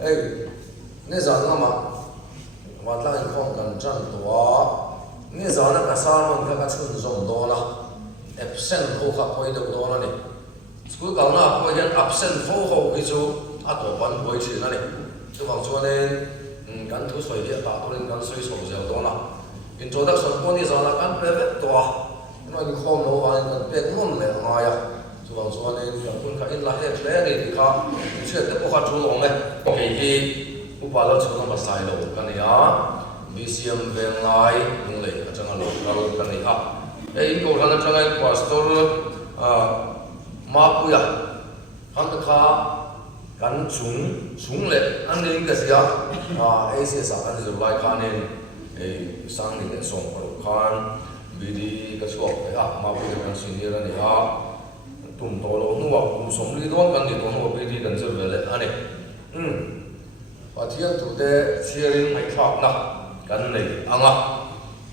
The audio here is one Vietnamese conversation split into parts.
nghe rằng mà và lại không cần chân tua nghe rằng là sao mà các chun dùng đó là absent không khác quay được đó là này school cầu na quay đến absent phô hậu cái chú tổ ban quay chuyện này chú bằng cho nên căn thu soi hiện tại tôi nên căn soi sổ dẻo đó là introduction của này rằng là căn bé bé tua nó đi không nó vào căn bé luôn lẹ ngay à chú bằng cho nên những con cái in là hết lẽ này thì khác chuyện tiếp tục chú lòng này cái gì cũng vào đó chú nó mà sai lỗi cái này á BCM về lại những lệ ở trong cái này á in câu rằng là trong cái pastor mà bây giờ hắn ta khá gắn súng lệ anh đi cái gì á ấy sẽ sao anh sẽ lại khá nên sang đến cái sông ở khan vì đi cái số cái mà bây giờ anh xin đi ra này tụm to lâu nữa cũng sống đi đón cái gì đó nữa vì đi gần giờ về lệ anh này và thiên thủ tế sharing hay khác na cái này anh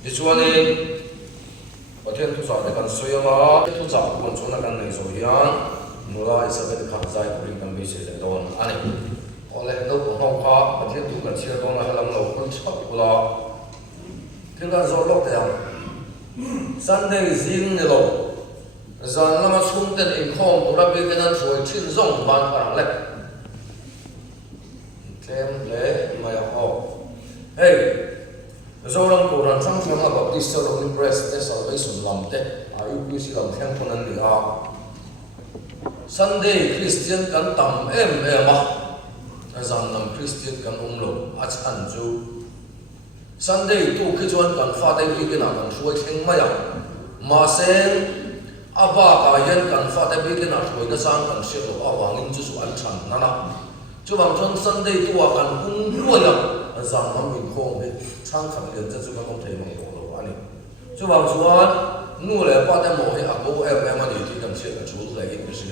đi cho nên và thiên thủ giả để cần suy mà thủ giả cũng cho nó cái này rồi hiền mua lại sẽ phải khám giải của mình cần bị sẽ đón anh ấy có lẽ đâu cũng không khó và thiên thủ cần chia đón là hai lần đầu cũng chậm là thiên cần rồi lót đấy Sunday riêng này rồi giờ nó mà xuống tiền in không tôi đã biết cáiนั้นrồi chuyên rộng ban cả lệ thêm lễ mà học hey rồi làm cổ làm sang sang là Baptist Salon Press để salvation làm thế UPC làm theo con anh đi Sunday Christian kan tam em mà rằng làm Christian kan lâu ăn chú Sunday tu khi chuan kan pha đây cái nào kan suy khen mà sen aba ka yan kan pha đây cái nào suy nó sang kan sẽ lo awang in chú ăn chan na chú bằng chuan Sunday tu kan luôn rằng nó mình không biết sang khẳng định cho chúng ta không thể bằng đồ đâu anh chú bằng chuan nu le pa te mo he ago em ani ti kan che chu le in si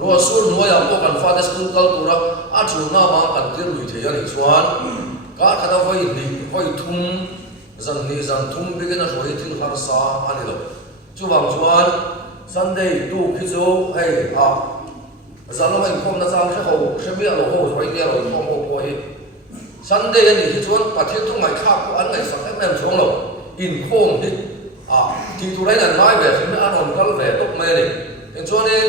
ro sur no ya ko kan fa de school cultura chu na ma kan ti lui the ani chuan ka khada voi thum zan thum bi na roi tin har sa ani lo chu bang chuan Sunday tu khi chu hey zan lo mai khom na sang se ho se mi lo ho roi le roi khom ho hi Sunday ani khi chuan pathian thung mai kha ko an ngai sak em chuang lo in khom hi thì tụi đấy là nói về phim ăn hồn con về tốt mê này, cho nên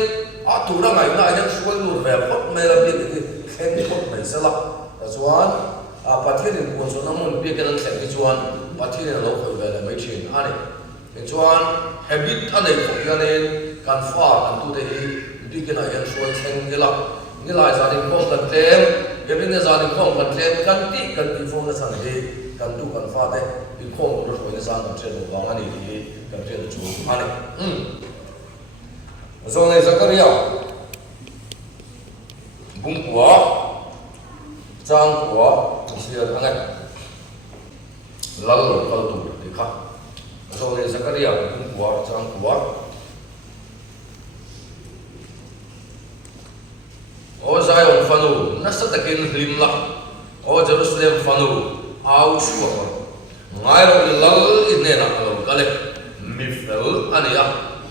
tụi nó ngày nay nhá xuôi lùn về tốt mê là biết cái khen tốt này sẽ lắm, chuan phát thiên thì buồn cho nó muốn biết cái năng khen cái chuan, phát thiên là lâu phải về là mấy chuyện này, chuan habit anh này cũng cho nên can pha can tu thế đi cái này anh xuôi khen cái lắm, như lại gia đình không cần thêm, cái bên này gia đình không cần thêm, cần tí phong là sản gì, cần tu cần pha thế. Không có rồi sang cần chơi đồ vàng anh thì cần chơi đồ chú anh rồi này Zakaria bung quả trang quả xia anh ấy lal lal tu thì khác rồi này Zakaria bung quả trang quả o Zion fanu nasatakin limla o Jerusalem fanu au shua ngay rồi lal in nè nào cái này mifel anh ấy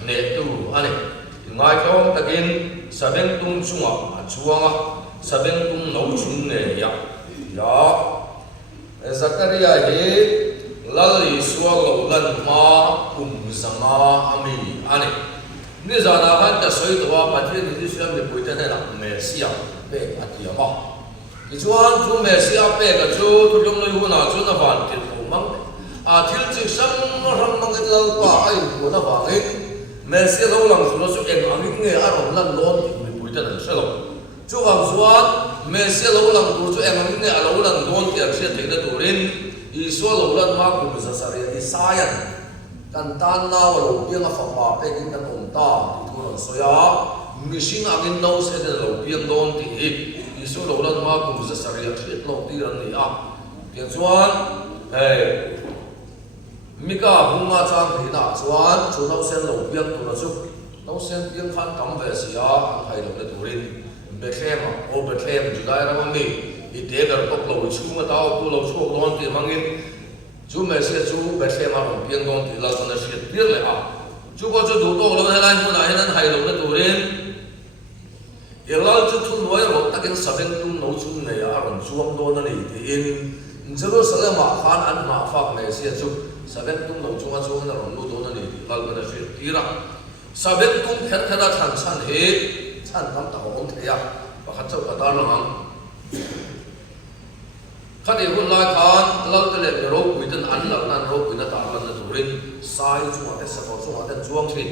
nè tu anh ấy ngay trong takin saben tung chuang saben tung nấu chung nè ya Zakaria he lal isua lo lan ma zanga ami anh ấy ni za na han ta soi to wa patri ni Islam ni puita ne la Mesia pe atia ma chuan chu Mesia pe ka chu tu lung loi hu na chu na van ti mang thiếu chữ sang nó răng mang cái lâu qua ai của nó vào ấy mẹ sẽ lâu lòng nó chụp em ăn cái nghề ăn ổn lần luôn thì mình bùi chân là sẽ lâu chú bằng suốt mẹ sẽ lâu lòng của chú em ăn cái nghề lâu lần luôn thì em sẽ thấy được tuổi lên ý số lâu lần mà của mình sẽ ra đi sai anh cần tan nào lâu biếng ở phòng bà bên cái ổn ta thì thu lần soi á mình xin ăn cái nấu sẽ được lâu biếng luôn thì ý số lâu lần mà của mình sẽ ra đi lâu đi lần này tiếng xuân Mika bunga chang thì na chuan chu nấu sen lâu biếng tu na chu nấu sen biếng phan cắm về xia anh thấy được cái turin Bethlehem Bethlehem Judah ra mà mi ite gar tok lâu chu mà tao tu lâu chu lon thì mangin chu mẹ sẽ chu Bethlehem mà biếng lon thì là con sẽ biếng lại chu có chu tu to lâu hay là chu này hay là hay được cái turin Ilal chu thun noi ro takin sabeng tum no chung nei a ron chuang do na ni in Jerusalem a khan an ma fak mai sia chu sabeng tum no chung a chuang na ron lu do na ni lal ba na shi tira sabeng tum kher khera than chan he chan kam ta om theya pakhat chau ka dar lang khadi hun lai khan lal te le ro puitan an lal nan ro puina ta lan na turin sai chu a sa ko chu a den chuang thi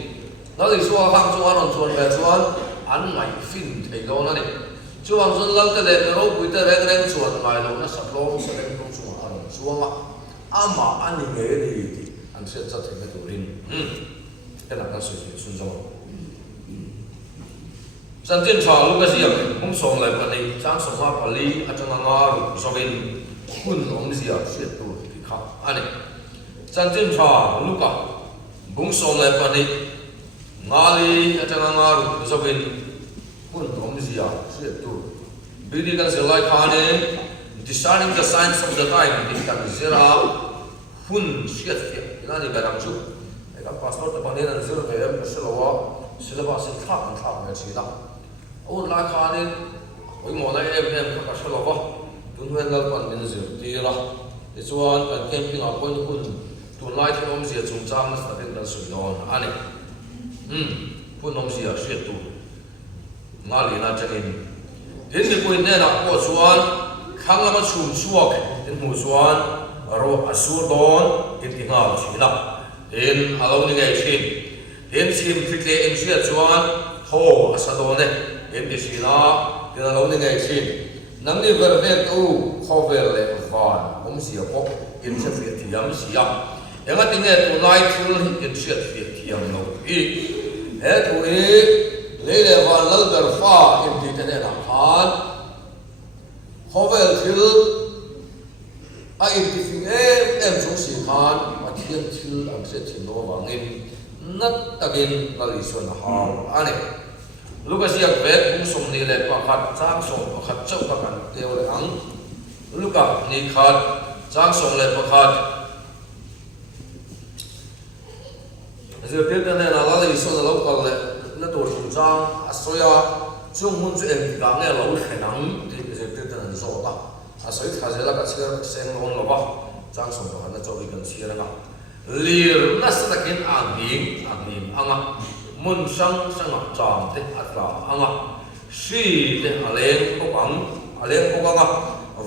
na li so hang chu a ron chuan be chuan an ngai fin thei lo na ni chuang zon lal te le ro puita reng reng chuan ngai lo na sa lo sa reng tum chu a ron chuang a ama ani nge ni ti an se cha thei na turin ena ka su sun zo san tin cha lu ka sia hum song lai pa ni chang song ma pali a chang nga ru so bin hun om sia se tu ti kha ani san tin cha lu ka bung song lai pa ni ngali a chang nga ru so bin hun om sia se tu bidi kan se lai kha ne discerning the signs of the time ni kan zira hun sia ti na ni ba dang chu ka passport ta panen an zira ve em se lo wa syllabus in thak an thak me chi da ôn lại khá nên với món này em các bạn lo vào tuần hoàn là còn bên dưới thì là để cho anh camping ở bên quân tuần lại thì ông sẽ dùng trang là bên bên sưởi đòn anh ấy quân ông sẽ sưởi tu ngã lì na chân in đến cái quân này là có chuan khang là mà chùm suộc đến mùa chuan rồi asur đòn đến tiếng ngào chỉ là đến alo như vậy chim đến chim thích lệ em sưởi chuan thô asur đòn này em đi xin nó thì là lâu ngày xin nắng đi về về tu khó về lại van ông xỉa bốc em sẽ việc thì em xỉa em cái tiếng này tu nói thứ em sẽ việc thì em lâu ý hết tu ý lấy lại van lâu đời pha em đi thế này là han khó về thứ em đi phim em xuống xỉa han mà thiên thứ em sẽ thiên nó vàng em nát takin là lý xuân hào anh ấy lúc ấy siết vết cũng sùng đi lên và khát trang sùng và khát châu và khát tiêu để ăn lúc ấy ni khát trang sùng lên và khát giờ biết cái này là lý xuân là lâu còn lệ nó tổ sùng trang soya chung muốn chuyện thì cả nghe lâu khả năng thì giờ biết cái này rõ ta soi khá dễ là cái xe ngon là bao trang sùng và khát nó cho đi gần xe là liều nó sẽ là cái ăn miếng ăn à mun sang ngọc tròn thế ắt là ăn à suy thế aleng có bằng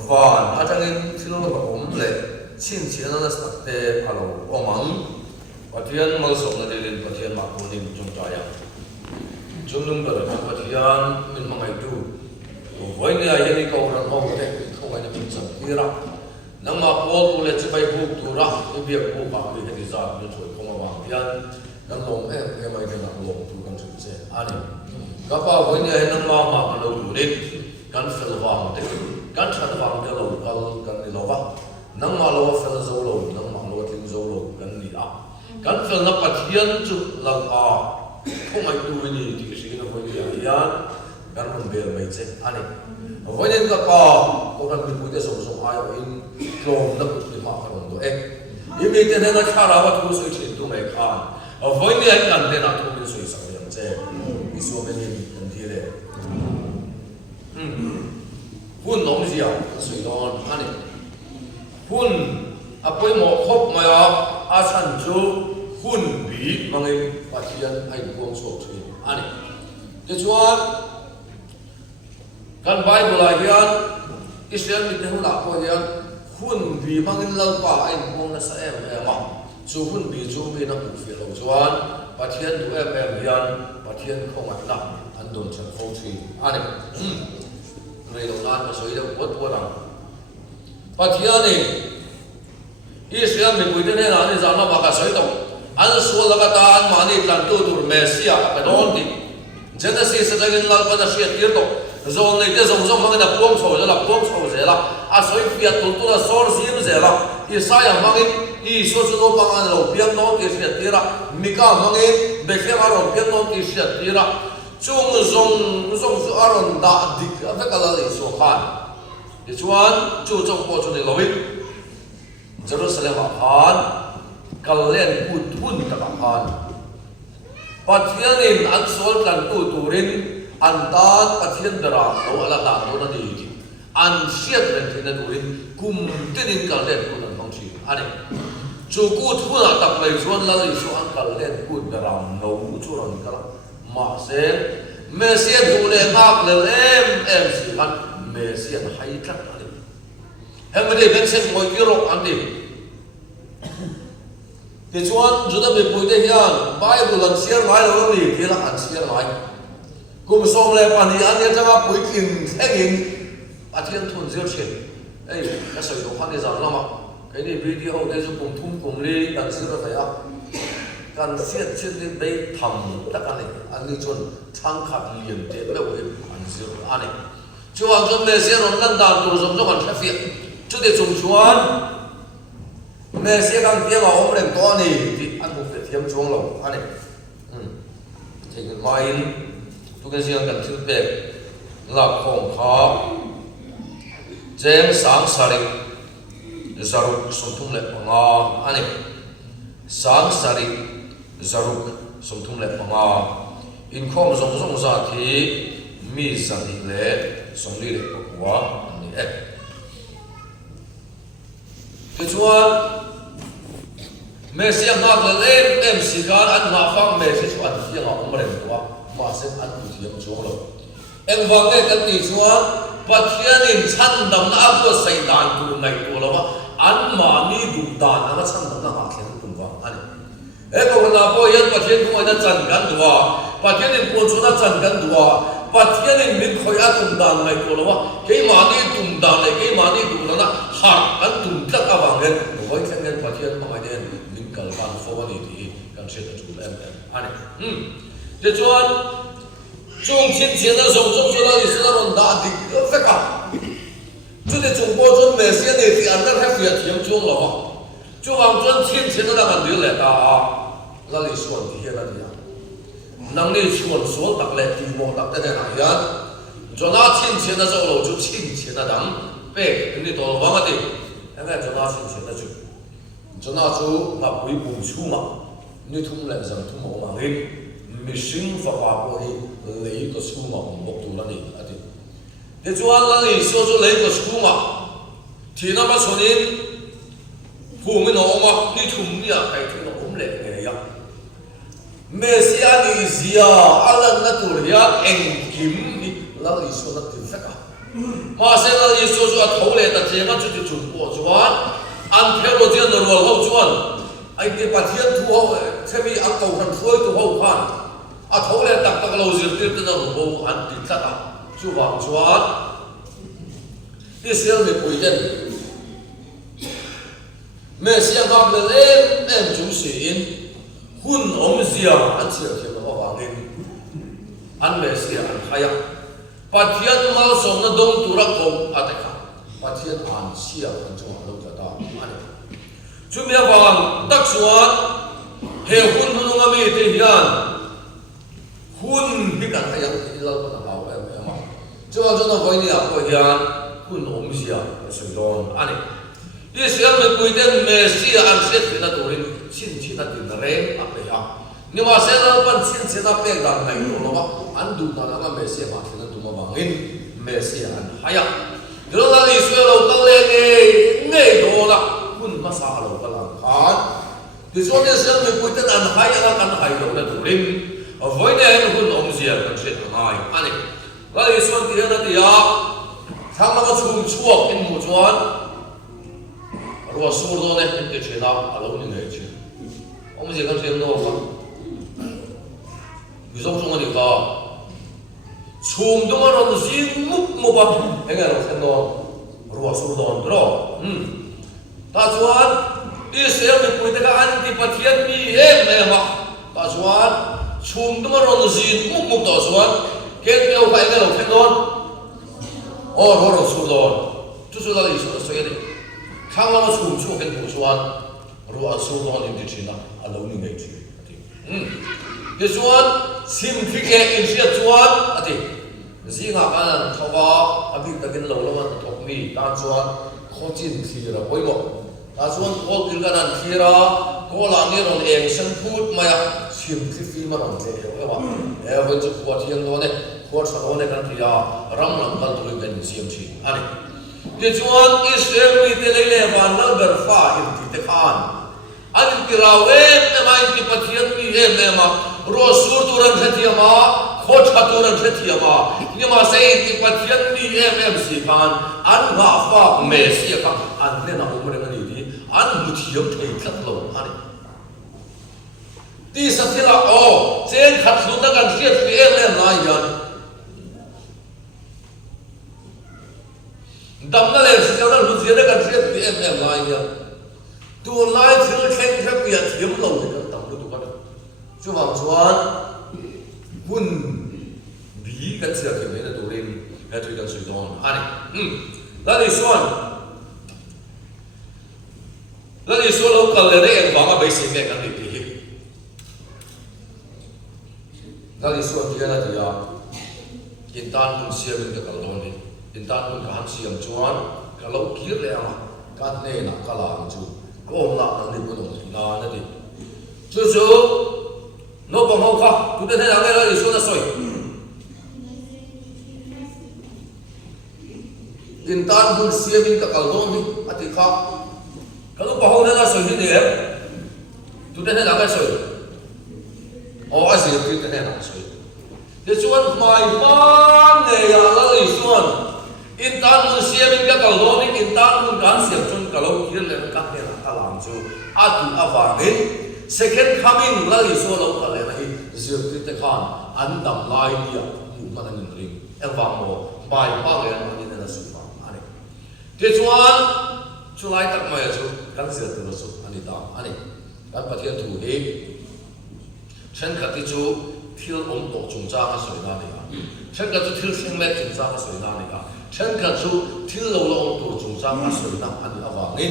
và ở trong cái thiên long của ông lệ xin nó là sắc thế alo ông ăn và thiên mal sống là đi và thiên mặc quần đi trong trái à chúng lưng bờ và thiên mình mang ngày tu với người ai đi cầu rằng ông thế không ai mình chẳng kia ra nang ma pol tu le chibai buk tu ra cái việc buk ba cái gì ra nó thôi không mà bằng thiên nang long em mai cái nang long tu kan chữ se ani ka pa với người nang ma mà lâu tu đi kan fel vang te kan chat vang te lâu kan đi lâu va nang ma lâu fel zo lâu nang ma lâu tin zo lâu kan đi à kan fel na pathian chu lâu à không ai tu ni thì cái gì nó với người ya kan man bel mai che ani với nên ka pa ko kan bi puite so so ai in long na ku ni ma ka ron do imi te na khara wa tu so chi tu mai khan với người anh cần nên là thu đến suy sầuอย่างเช่มีส่วนเป็นทันทีเลยหุ้นน้องเสียสุดยอดอันนี้หุ้นอ่ะไปหมอครบมาอาชันจูหุ้นบีมังเองปัจจัยให้พวงโชคชีอันนี้ที่ชวนกันไปบุหรี่ยันอิสราเอลมีแต่หุ้นหลักพวกยันหุ้นบีมังเองเล่าป่าไอ้พวงนั่นแสดงมาจูหุ้นบีจูมีนักบุฟเฟ่ต์ชวนปัจจัยดูยันปัจจัยของมันนักอันโดนเชิญโชคชีอันนี้เรื่องนั้นมาสวยเรื่องวัดวัดนั้นปัจจัยนี้อิสราเอลมีบุตรเนี่ยนะนี่จำนำมาก็สวยตรงอันส่วนละก็ตานมานี่ตั้งตัวตัวเมสซี่อ่ะเป็นโอนดิเจนสิสจะกินลักษณะเสียทีร์โตโซนนี้จะส่งมันก็พวงโชว์จะละพวงโชว์เสร็จละอ่ะสวยฟิตตัวโซลซีมเสร็จละอีสายมันก็อีโซจุโนปังอันเราเพียงน้องที่เสียทีระมิก้ามันก็เบคเฮมาร์เพียงน้องที่เสียทีระช่วงส่งอารมณ์ด่าดิกอะไรก็เลยสุขานที่ชวนจู่จงพอจุดนี้เราวิเจรุสเลมฮานกัลเลนพูดทุนตะกันปัจจัยนี้อันส่วนกันตัวริน an tan pathian dara lo ala da lo na ni an siat ren thina durin kum tinin kal len kun an mong chi ani chu ku thuna tak lai chuan la li su an kal len kun daram no chu ron kala ma se me sian hu le ngak le em si kan me sian hai tlat ani hem de ben sen moi ki ro an ti ti chuan juda be pui te hian bible an siar lai lo ni thila an siar lai kum som le pani an ya changa pui kin thengin pathian thun zir chen ei ka soi do khan ni zang lama cái này video đây cho cùng thum cùng đi đặt sữa phải à cần siết trên đi bay thầm tất cả này anh đi chọn thang khát liền thế đâu cái anh sữa anh này chú hoàng chọn mẹ sẽ rồi lần đầu tôi dùng cho bạn phát hiện chú để dùng chuan mẹ sẽ càng tiếng vào ông đừng to này thì anh cũng phải thêm chuông lồng anh này thì cái mai tôi cái riêng cần chữ bẹp là khổng khó chém sáng sari zaruk somthum le panga ani sang sari zaruk somthum le panga in khom zong zong za thi mi zani le somli le pakwa ani ke chuan me sia na le em si kan an na phang me se chuan hi nga om rem wa ma se an tu thiam chuang lo em wang ne kan ti chuan pathian in chan dam na apo sai dan tu ngai to lo wa an ma ni du dan na chan dam na ha khen tum wa ani e ko na po yan pathian ko na chan kan duwa pathian in ko chuna chan kan duwa pathian in min khoi a tum dan ngai to lo wa ke ma ni tum dan le ke ma ni du na ha an tum tak awang gen voi khen gen pathian ma mai den min kal ban fo ni ti kan se ta chu em ani de chuan chung chín chiến là dùng chung cho nó thì sẽ là một đại thì tất cả cho nên chúng tôi cho mấy xe này thì anh ta hay việc kiếm chung là không chung hàng chân chín chiến là đang điều lệ ta là lý xuân thì hiện là gì à năng lý xuân số đặc lệ thì một đặc tên này hiện cho nó chín chiến là dấu lâu cho chín chiến là đắm bé cái này đồ vắng cái gì em nghe cho nó chín chiến là chú cho nó chú là quý bùn chú mà như thung lệ rằng thung mẫu mà hình mission và hòa bồi lấy cái số mà một tu là gì à thì để cho anh là gì số lấy cái số mà thì nó bắt số nên phụ mình nó mà đi thùng đi à cái thứ nó cũng lệ cái này Messi anh gì à anh là tu là anh kiếm đi là gì số nó tiền tất cả mà sẽ là gì số cho thấu lệ ta chỉ mà chút chút bộ cho anh theo đồ tiền rồi hậu cho anh đi bắt thiên thu hậu thế vì anh cầu khẩn phơi thu hậu khoan à thấu lên đặt các lô diệt tiếp tới nó bố ăn thịt sắt à chú hoàng choán đi xem về quỷ nhân mẹ xem gặp lên em chú xin hun ông ziya ăn chia thêm nó vàng lên ăn mẹ xem ăn hay à bắt thiên mau sống nó đông tu ra công à thế cả bắt thiên ăn chia ăn cho nó lâu cả ăn chú mẹ vàng đắc choán hệ hun hun ngâm mi thì hiền hun biết rằng hay không thì lâu nó bảo em mà cho nó coi như là coi hiền hun ôm gì à sợi đòn anh đi xem mình cuối tên Messi ăn xét thì là tụi mình xin là tiền là rem à bây giờ nhưng mà sẽ là vẫn xin là bé đàn này rồi mà anh đủ là nó Messi mà thì là tụi mà bằng in Messi ăn hay à rồi là đi xem lâu cái lên nghe đồ là hun mà sao lâu cái làm khán thì cho nên xem mình cuối tên ăn hay đâu là tụi mình với này hun ông gì cần sẽ ngay anh ấy lại xuân thì nó thì thằng nó chung chuộc in một chuan rồi số đó này cái chuyện nào lâu như vậy chứ ông gì cần sẽ đâu không ví dụ trong cái đó chung đó nó riêng mục một bằng cái này nó thành đó rồi số đó đó ta chuan đi xem mình cuối cái anh thì phát hiện mi em mà ta chuan chung đó nó riêng mục đó chuan cái điều phải cái nào thành đó rồi số đó chú là lý số số này khang lama chung chu cái bộ chuan rồi số đó nên đi chơi na lâu như vậy chứ cái chuan sim phi cái in chia chuan à thì gì ngạc anh thâu vào à bị cái lâu lắm anh thóc mi ta chuan khó chín thì là quay bộ ta chuan khó cái cái này thì ra có là nghe rồi em sinh phút mà sim phi mà làm thế hiểu không ạ em vẫn chụp qua thiên đó này Kuat salone kan dia ram lam kal tu ben siam chi ani ti chuan Israel mi te le van la ber fa in ti te khan an ti rawe me mai ti pathian mi he ma ro sur tu ran thia ma kho cha tu ran thia ma ni ma sei ti pathian mi he si khan an va fa me si ka an ne na umre ngani di an mu thiam thei khat lo ani ti sathila o chen khat lu ta kan riat ti em lai yan dam na le si ka lu zia da kan riat ti em lai yan tu lai thil khen kha pi thiam lo ni kan tam lu tu kan chu wang chuan bun bi kan sia ke me na tu rin ha tu kan sui don ani la ni suan lo kal le re en wanga bai se me kan ni ti Dari suatu dia nanti ya, intan pun siap untuk kalau ni, intan pun kahan siap cuan, kalau kira yang kan ni nak kalah tu, kau nak nanti pun nak nanti. Cucu, no pemau kah? Tu dah nak lagi suatu soi. Intan pun siap untuk kalau ni, hati kah? Kalau pemau nak soi ni dia, tu dah nak soi. Oh, asyik kita ni nak soi. Dia cuan mai mana ya lagi cuan. Intan manusia mereka kalau ni intan pun kan siap cuan kalau kira lengkap ni nak kalam tu. Atu awangin second coming lagi cuan lalu kalau ni siap kita kan andam lain dia mana ni ring. Awang mo mai mana yang ni nak suka. Ani. Dia cuan culai tak mai tu kan siap tu masuk ani dah ani. Kan pasien tuฉันก็ที่จูที่เราตกจงจ้ามาสวยนั่นเองฉันก็ที่เราเชียงแม่จงจ้ามาสวยนั่นเองฉันก็ที่เราลงตัวจงจ้ามาสวยนั่นอันนี้ว่างี้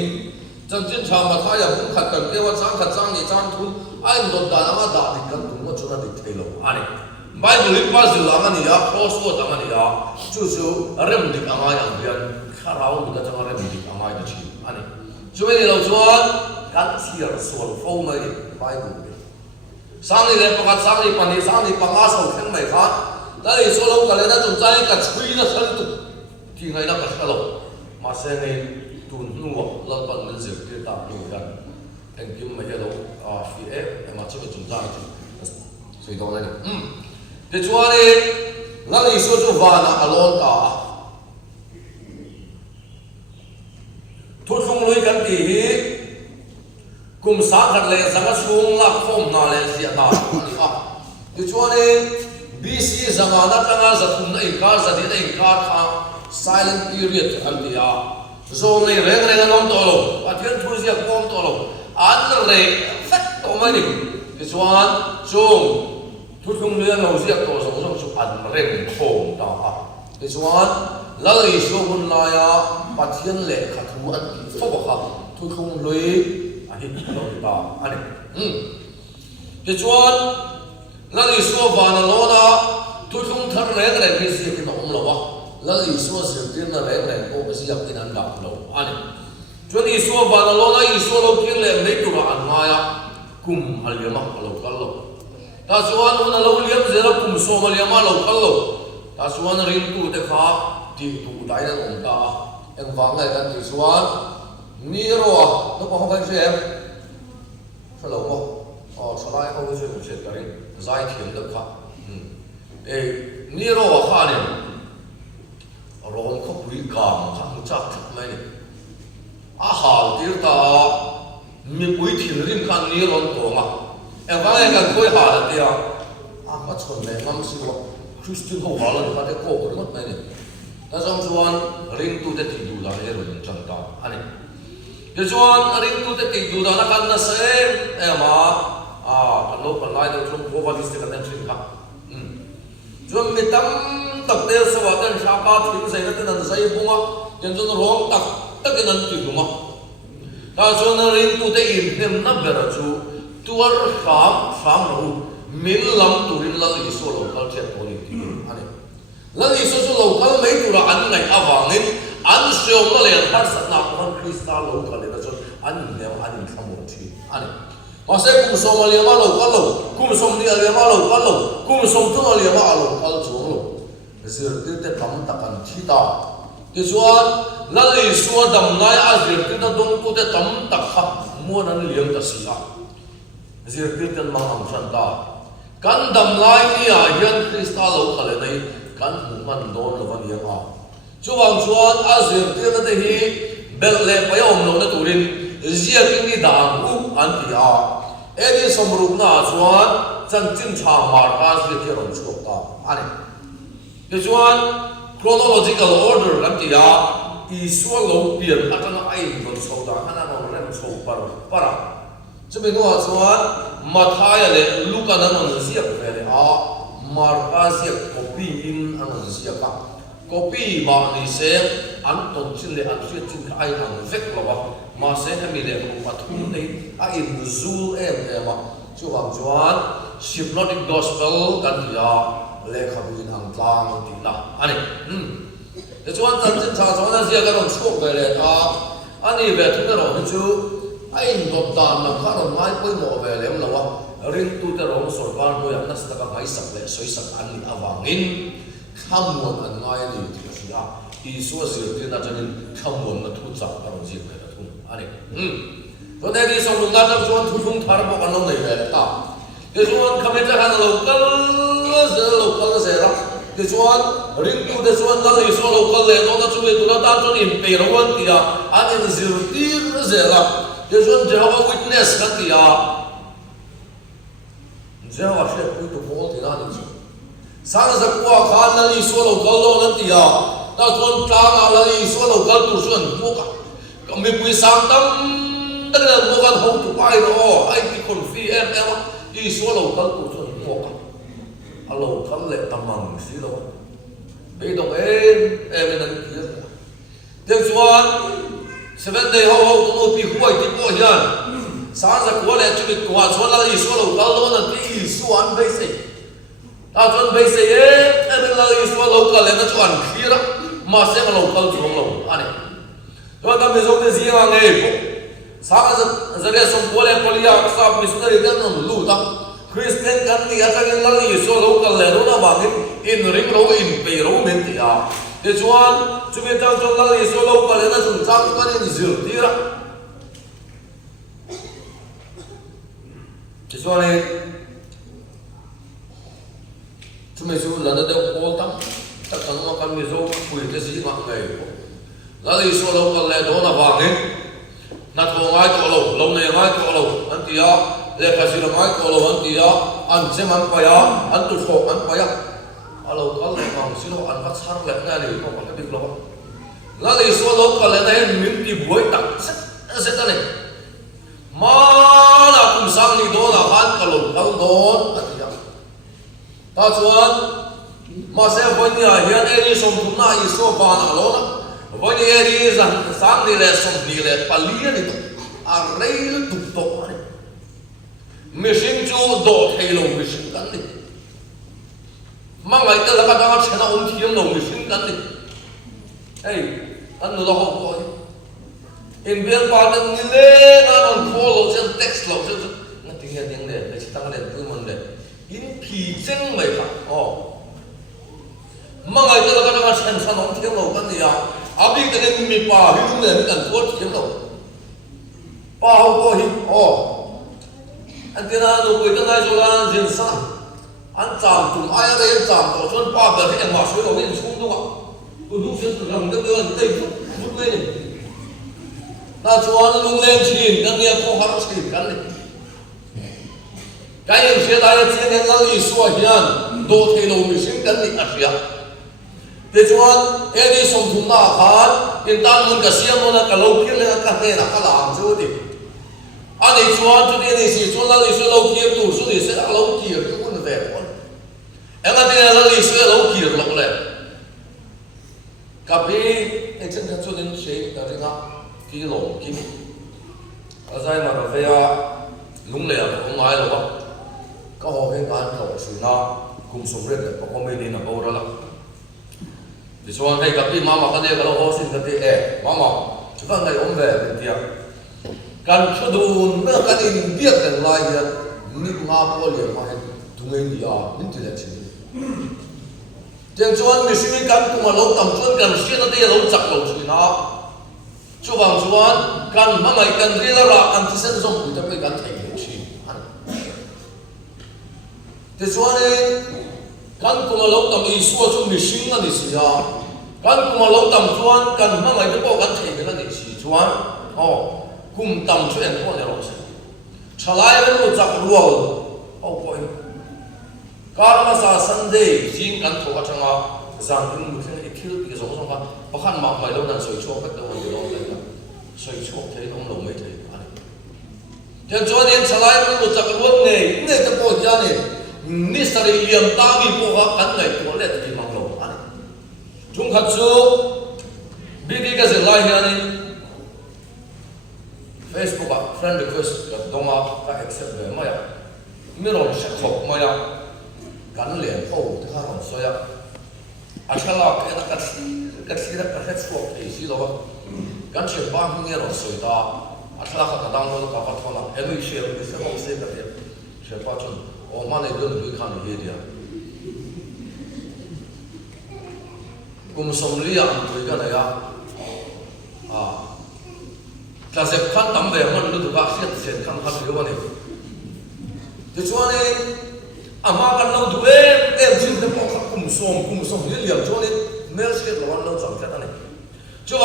จันจินชาวมาท้ายอย่างผมขัดกันเกี่ยวกับจ้างขัดจ้างนี่จ้างทุนไอ้หนุ่มด่าน้ำมาด่าดิกันผมก็ชวนดิเทลอันนี้ไม่บริปัสอยู่อันนี้ครอสโอดอันนี้จู่ๆเริ่มดิอันนี้อย่างเดียวข้าเราดูกันจะเริ่มดิอันนี้ก็ชิอันนี้ช่วยเราชวนกันเสียส่วนโฟมเลยไปดูsang ni le pakat sang ni pani sang ni panga sau khen mai kha dai so lo ka le na chung chai ka chui na san tu ti ngai na ka khalo ma se ni tun nu la pan men zir ti ta lu gan en kim ma hello a fi e ma chu chung chai chu sui do na ni te chua ni la ni so chu va na alon ta thu thung lui kan ti hi kum sa khat le zanga sung la khom na le sia ta ti chuan BC zamana tanga zathum na inkar zati na inkar kha silent period an dia zong nei reng anom to lo pathian thu zia kom to lo an re fat to mai ni ti chuan chung thu thung le lo zia to zong chu an reng khom ta ti chuan la ri so hun la ya pathian le khathu an fo ba kha thu thung lui hit lo ta ani ke chuan la li so van lo na tu thung thar re re bi si ki nom lo wa la li so se tin na re re ko ba si yak in an da lo ani chuan li so van lo na i so lo ki le nei tu ra an ma ya kum al yama lo kal lo ta chuan un lo liam ze lo kum so ma yama lo kal lo ta chuan rin tu te kha ti tu dai na om ta en wang lai kan ti chuan ni ro no ko hong kan se em sa lo mo sa lai ko se ko se ka ri zai thiam da kha ni ro wa kha ni ro ko pui kam kha mu cha thak mai ni a hal tir ta mi pui thil rim khan ni ron to ma em wang ai kan khoi ha la tia a ma chon le mam si wa Christian ho ha la ka te ko ko mat mai ni ta jong chuan ring tu te ti du la he ro ning chang ta ani ke chuan ring tu te ti du da na kan na se ema kan lo pan lai de thum ko va dis te kan thin ka chuan mi tam tak te so wa tan sha ka thing sai na tan sai bunga chen chuan rong tak tak in an ti du ma ta chuan ring tu te in nem na ber chu tuar kham ro min lam turin la li so lo kal che to ni ti ani la li so lo kal mai tu ra an ngai awangin an siom na le har sat na ko Krista lo kal na chu an ne an thamo thi ani ase kum som ali ma lo kal lo kum som ni ali ma lo kal lo kum som tu ali ma lo kal chu lo zir tir te tam takan thita ti chuan lali suwa dam nai a zir tir na dong tu te tam tak kha muan an liam ta si a zir tir ten mang ang chan ta kan dam lai ni a hian Krista lo khale nei kan mu man don lo van yang a chuwang chuan a zir tir na te hi bel le payom lo na turin zia king ni dang u an ti a edi somruk na chuan chan chin cha mar ka zia ti ron chuk ta ani ti chuan chronological order kan ti a Isua lo pian atana ai don so da kana no rem so para chumi no chuan Mathaya le Luka na non zia ve le a Marka zia copy in an zia ka copy ma ni se an ton chin le an zia chin ai ang vek lo ba ma se hemi le ko pathum nei a in zul em ma chuwang chuan hypnotic gospel kan dia le khabin ang tlang ti na ani te chuan tan chin cha chuan zia ka ron chuk ve le a ani ve thu na ro chu ai ngop dan na kha ron mai poi mo ve lem lo wa rin tu te ro sor ban bo yang nas ta ka mai sak le soi sak an ni awangin khamon an ngai ni ti sia Isu zir ti na chanin khamon na thu chak ka ron zir ve na thu ani to ne di som lu na ta chuan thu thung thar bo kan lo nei ve ta te chuan khamet ta han local ze ra te chuan ring tu te chuan la Isu local le no na chu ve tu na ta chuan in pe ro wan ti a an in zir ti ze ra te chuan Jehovah Witness kan ti a Jehovah she pu tu bol ti na ni chu sang za kwa khan la Isu local lo nan ti a ta chuan ta na la Isu local tu chuan bu ka mi pui sang tam ta na mo kan ho tu pai ro ai ti kon fi em Isu local tu chuan bu ka alo kan le tamang si lo be dong em nan ki te chuan 7 day ho tu no pi huai ti po hian sa za ko le chu tu wa chuan la Isu local lo na ti Isu an be se ta chuan be se em la Isu local le na chuan khira ma se local chu lo ani to ta me zo te zia nge po sa za le som ko le polia sa missionary den no lu ta Christian kan ni atagin la Isu local le ro na ba in ring ro in pe ro men ti a te chuan chu me tang chuan la Isu local le na chung chang ka ni zir ti ra te chuan e chu me chu la na de ko tam ta kan ma kan mi zo pui te si ma ngai ko la Isu local le do na ba na to ngai to lo ne ngai to lo an ti a le ka si ngai to lo an ti a an che man pa ya an tu so an pa ya alo kal le ma si lo an ka char le na le ko ka dik lo la Isu local le na min ti boi tak se ta ne ma na kum sang ni do na han ka lo kal don an ti a ta chuan ma se voi ni a hian eri som tu na Isu ba na lo na voi ni eri zan sang ni le som ni le pali ni to a reil tu to ani mission chu do thei lo mission kan ni mangai ta la ka ta chena thiam lo mission kan ni ei an lo ho ko in bel pa na ni le na on follow chen text lo chen na ting ya ding le chi tang le tu mon le in phi cheng mai ka mangai ta la ka ta chen sa no thiam lo kan ni ya abi ta ne mi pa hi lu le kan ko thiam lo pa ho ko hi antina no ko ta nai zo la jin sa an cham tum ai re cham to chon pa ba he ma shui lo in chung do ka tu du se tu ram de de an te fu we ni na chuan lung len chin kan ya ko har chin kan ni kai em se da ya chen en la Isu hian do thei lo mi sin kan ni a ria te chuan edi som thum na khan in tan mun ka siam na ka lo khir le ka he na ka lam chu di ani chuan chu ni si chuan la Isu lo khir tu su ni se lo khir ku kun ve ton ema te la Isu lo khir lo le ka bi e chen ka chu din she ka ringa ki lo ki azai ma ka ve ya lung le ko ngai lo ba ka ho he kan lo chu na kum som re ko ko me ni na bo ra la thì cho ngay gặp đi mama cái này cái lo xin cái gì mama chúng ta ngày hôm về bên kia cần cho đủ nữa cái gì biết cái lai gì nít ma bao liền mà tung lên đi à nít thì là chuyện tiếng chuan mình suy nghĩ cũng mà lâu tầm chuan cần xuyên nó đi lâu chặt lâu chui nó chú bằng chuan cần mà mày cần đi là anh thì sẽ dùng người ta phải cần thấy được gì thì chuan này cần cũng mà lâu tầm ý xua chú mình suy nghĩ là gì à cần cũng mà lâu tầm chuan cần mà mày phải có cần thấy cái là gì chuan cùng tầm chuyện của này rồi trả lại với một chặt luôn coiการมาซาซันเดย์จิงกันถูกจังอ่ะจางเป็นมือที่คิดที่สองสองกันเพราะขันหมากไม่รู้นั่นสวยชั่วก็ตัวมันอยู่ตรงไหนกันสวยชั่วเท่น้องเราไม่เท่อันนี้เดี๋ยวจวนเย็นฉลายมันรู้จักรู้เนี่ยจะพูดยังไงนี่สรีเลียมตามีพวกกันไหนตัวเล็กที่มังโลอันนี้จุงขัดจูบีดีก็จะไล่เฮียนี่ Facebook อ่ะ friend request กับดงอ่ะก็ accept เลยไม่อ่ะไม่รู้จะขบไม่อ่ะกันเหลี่ยมโอ้ที่ข้าของสวยอ่ะอาชลาเอ็นกัดสีนักเฮ็ดสวกที่สิโลกันเชื่อบ้านที่เนี่ยเราสวยตาอาชลากระดังโน้ตกับพัฒนาเอ็นวิเชียร์วิเศษของเสียกันเดียเชื่อป้าจนโอ้มาในเรื่องนี้ขันเฮียเดียกุมสมลีอ่ะคุยกันเลยอ่ะแต่เสพขันตั้มแบบมันรู้ถูกอ่ะเสียขันเยอะวันนี้ที่ชวนนี่อามากันเราดูจริงแต่พอขับกุมสมนี่เหลี่ยมชวนนี่เมื่อเสียเราวันเราจังแค่นั้นเองชว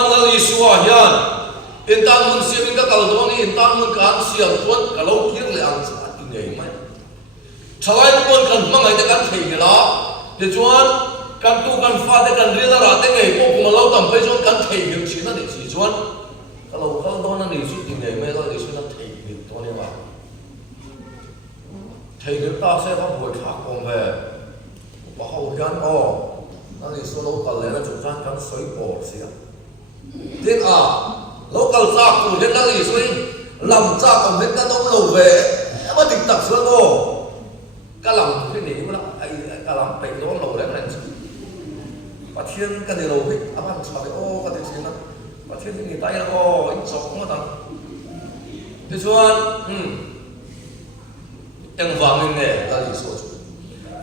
นเราอีสัวยันอินทานมันเสียมิงก็กล่าวตัวนี้อินทานมันการเสียชวนกับเราเกี่ยวเลยอันสัตย์ยังไงไหมชาวไอ้คนกันมั่งไงแต่กันถี่กันละที่ชวนกันตู้กันฟ้าแต่กันเรียนอะไรแต่ไงพวกมันเราทำไปชวนกันถี่กันชิ้นนั่นเองสิชวนก็เราโดนนั่นเองสุดยังไงไม่เราเองสุดนั่นถี่กันตัวนี้ว่าthấy được ta sẽ có buổi khác cùng về và hậu gian nó thì số lâu cần lấy là chúng ta cần xoay bỏ xíu tiếng lâu cần ra cùng đến đó thì xoay làm ra cùng đến các ông lâu về mà định tập sửa cô các làm cái này cũng là các làm bệnh đó lâu đấy này và thiên cái này lâu hết bạn sao đấy cái này gì nữa và thiên cái tay là anh sọc nó thằng thì chuan yang vangin ne lagi so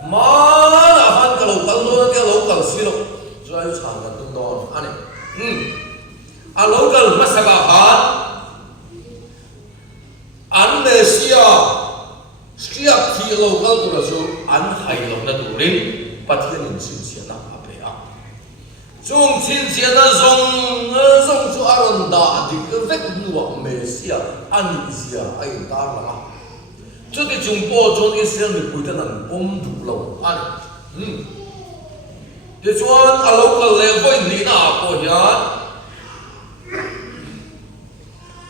mana han kalau dia lokal silo jual changan tu don ane lokal masaga han an Malaysia setiap ti lokal tu rasu an hai lok na turin pathian in sin sia na ape chung sin sia na zong chu aron da dik vek nuwa Malaysia an isia ai ta la cho thì chúng tôi cho Israel mình cuối tuần ôm đủ lâu ăn, thì cho anh lâu cái level này na có nhá,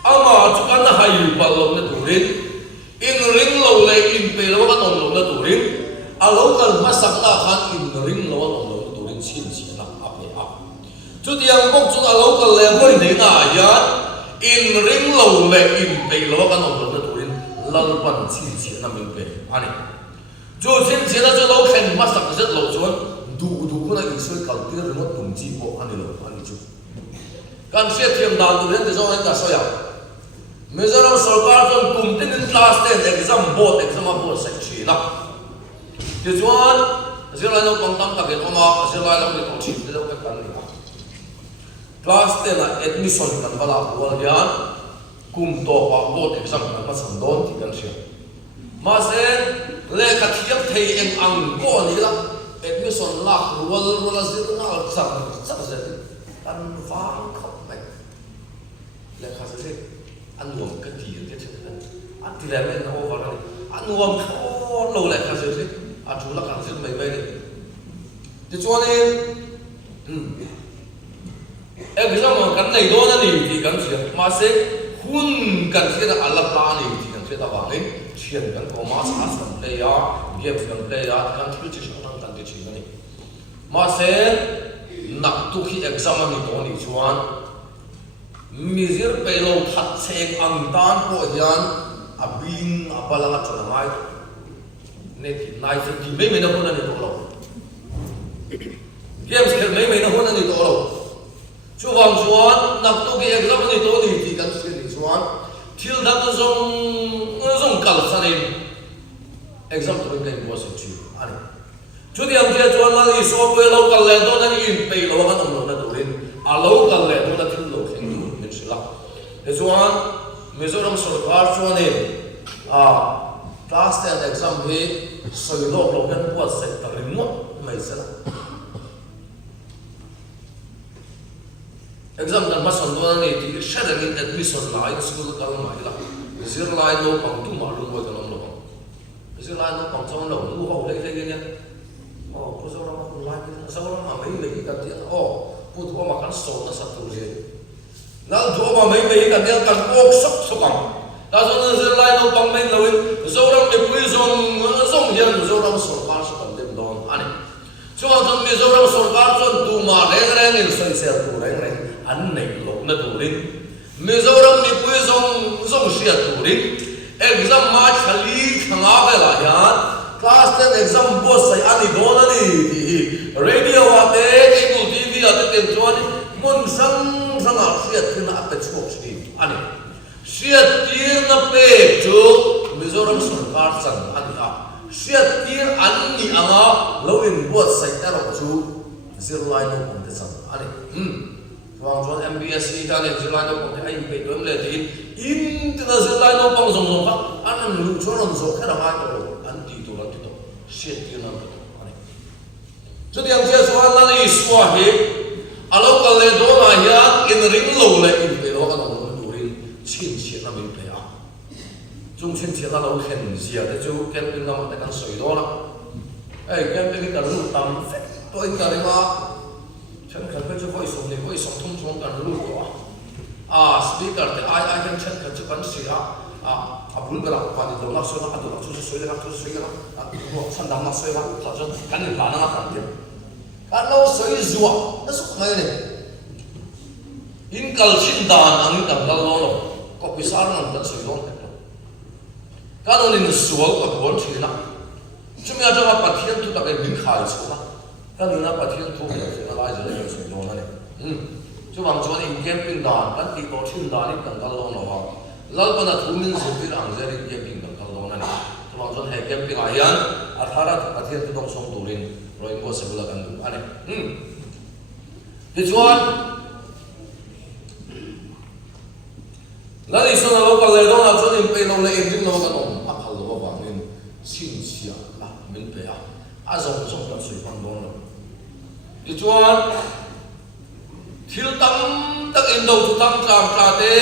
ama chúng anh hay vào lâu na turin, in ring lâu này in pe lâu cái lâu na turin, lâu cái masak na kan in ring lâu na turin xin na apa cho thì anh bốc cho lâu cái level này na nhá, in ring lâu này in pe lâu cái lâu na turin lalpan xin na mình về anh cho xin là cho lâu khen mắt sắc rất lâu cho đủ cái này soi cầu tiêu rồi mất đồng chí bộ anh rồi anh chú can sẽ thiêm đàn tụi đến để cho anh cả soi à bây giờ nó सरकार cho cùng tin class ten exam board sẽ chỉ là thì cho anh giờ lại nó còn tăng cái mà giờ lại nó bị tổ chức để cái cần này class ten là admission cần vào là của anh cùng tổ và board exam cần phải sẵn đón thì cần sẽ mà sẽ lệ cả thiệp thầy em ăn có gì lắm admission lạc rồi là gì nó chắc sẽ ăn vang khóc mày lệ cả sẽ ăn uống cái gì cái chuyện này ăn thì làm nên nó vào đây ăn uống khó lâu lệ cả sẽ ăn chú là cả sẽ mày đây thì cho nên em biết rằng cái này đó là gì thì cần sẽ mà sẽ hun cần sẽ là ăn lạp la này thì cần sẽ là vàng ấy chuyện cần có mà sát sẵn đây á game cần đây á cần thứ chỉ là cần cái chuyện này mà sẽ nạp tu khi exam này đó này chuan mizir pelo that sek ang tan ko yan abin apala cha ngai ne ti nai se ti me na hona ni to lo games ke me na hona ni to lo chu wang chuan nak tu ki exam ni to ni ti kan se ni chuan thil da zong kal sa ni exam to cái ko se chu ani chú đi ăn chia chuan là đi số bơi lâu cần lẽ đó là in bơi lâu cái nông nông là tụi in lâu cần lẽ đó là thiên lâu khen đủ mình sẽ làm thế chuan Mizoram Sarkar chuan in class 10 exam hi soi lok lo kan buat sai ta remote mai sana exam kan mason do ni ti sharing in admission line school kal mai la zir line no pang tu ma lu wa kan lo zir line no pang chong lo lu ho le le ne ko zo ra ma line zo ra ma mai mai ka ti pu tu ma kan so na sa tu le na do ma mai mai ka ti kan ok sok sokam ta zo na zir line no pang mai lo zo ra me pui zong hian zo ra sarkar sa kan dem don ani chuan chon Mizoram Sarkar chon tu ma reng in soi se tu reng an nei lo na tu rin Mizoram mi pui zong sia tu rin exam ma khali khanga vela hian class 10 exam boss sai ani don ani ti radio ate cable tv ate tem chuan mun sang a sia thina ate chok si ani sia tir na pe chu Mizoram Sarkar chan ani a sia tir an ni anga lo in boss sai ta ro chu zero line no kon te chan ani wang chuan MBSE ka le zero line no kon te ai pe dom le ti in ta zero line no pang zong ka an lu chuan zo kha ra ma ko an ti tu la ti to sia tir na to ani chu ti ang chia chuan la ni swa he alo ka le do na ya in ring lo le in pe lo ka no du rin chin chi na min pe a chung chin chi na lo khen zia de chu ken pin na ma ta kan soi do la ai ken pin ka lu tam fe to in ka ri ma chen khan pe chu voi som ni voi som thum chong kan lu to speaker te ai kan chen ka chu kan si a bul ga pa ni lo na so na adu chu soi la chu soi la ko san dang na soi la ta chu kan ni la na kan de kan lo soi zuwa na su mai ne in kal shin dan ang kan lo lo ko pisar nan kan soi lo kan in sual ka bol thina chumi a jama pathian tu ta ke bin khai chuna kan na pathian tu na lai je le soi lo na ne chu bang chuan in camping dan kan ti ko thin dan ni kan lo no wa lal pana thu min se pi ang je ri camping kan lo na ne chu bang chuan he camping a hian a thara pathian tu dong som turin roi ko se bula kan du ane ti chuan lali sona lo ka le do na chuan in pe no le in no ka no a khal lo ba ngin chin sia la min pe a zong ka sui pang don lo ti chuan thil tam tak in do tu tam cham cha te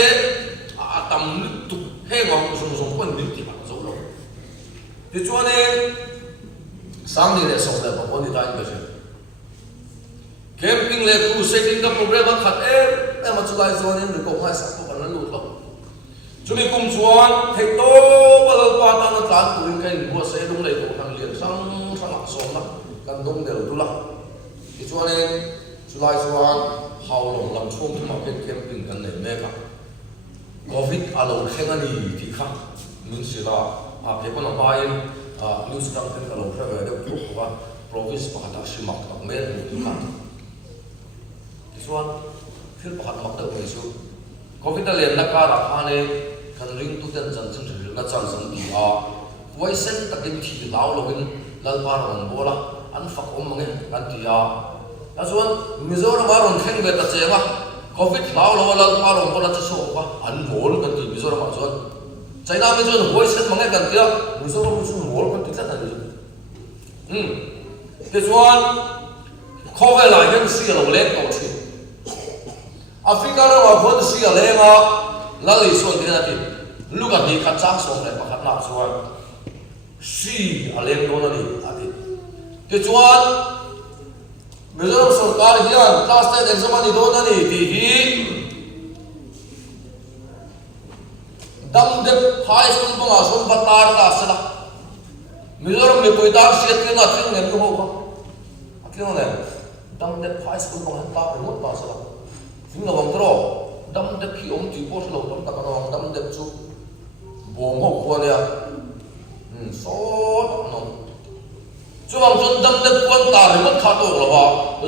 a tam ni tu he wang zong kon min ti ba zo lo ti chuan e sang ni le song le ba ko ni ta in ba se camping le ku setting ka program khat ma chulai zone in ko khai sa ko kan lu lo chumi kum chuan thei to bal pa ta na tlan tuin kai bo se dum le ko thang lian sang som na kan dong del tu la ti chuan e chulai chuan how long lam chom thuma pe camping kan nei me ka covid alo khenga ni ti kha min sila pe ko na ba in news tang kan alo kha ve de ku ko province pa ta shimak tak me tu ka ti chuan phil pa mak ta ko su covid alian na ka ra khane kan ring tu ten chan chan thil na chan san ti voi sen takin thi lao lovin lal par on bola an fak om mange kan ti ta chuan Mizoram aron khen ve ta chenga covid lao lo lal par on bola cha so ka an mol kan ti Mizoram a chuan China me chuan voi sen mange kan ti Mizoram chu mol kan ti ta ni ke chuan covid la yan si lo le to thi Africa ra wa khon si a lenga la li so ti na ti luka ni khat chang som le pakhat na chuan si a leng do na ni ati ke chuan Mizoram Sarkar hian class 10 exam ani do na ni ti hi dam de high school banga som batar ka sala Mizoram me poi dar siat ke na thing nem ho ka atlong le dam de high school banga ta mo ta sala thing lo bang tro dam de khi om ti po lo dam ta ka no dam de chu bom ho ko le so no chu bang chon dam de kon ta ri mo kha to lo ba